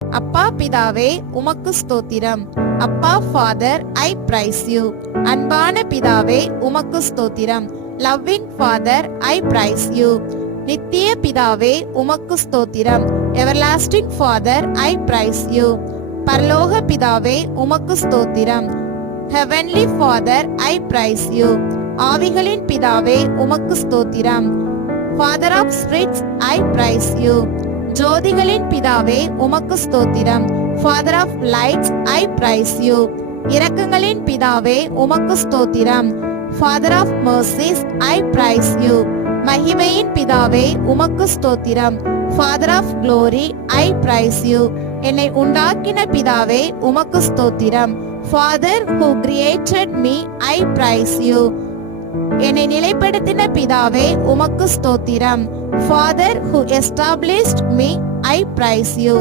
அப்பா பிதாவே உமக்கு ஸ்தோத்திரம். அப்பா ஃபாதர், ஐ பிரைஸ் யூ. அன்பான பிதாவே உமக்கு ஸ்தோத்திரம். Loving father, I praise you. நித்திய பிதாவே உமக்கு ஸ்தோத்திரம். Everlasting father, I praise you. பரலோக பிதாவே உமக்கு ஸ்தோத்திரம். Heavenly father, I praise you. ஆவிகளின் பிதாவே உமக்கு ஸ்தோத்திரம். Father of spirits, I praise you. ஜோதிகளின் பிதாவே உமக்கு ஸ்தோத்திரம். Father of lights, I praise you. இரக்கங்களின் பிதாவே உமக்கு ஸ்தோத்திரம். Father of mercies, I praise you. மகிமையின் பிதாவே உமக்கு ஸ்தோத்திரம். Father of glory, I praise you. என்னை உண்டாக்கின பிதாவே உமக்கு ஸ்தோத்திரம். Father who created me, I praise you. என்னை நிலைப்படுத்தின பிதாவே உமக்கு ஸ்தோத்திரம். Father who established me, I praise you.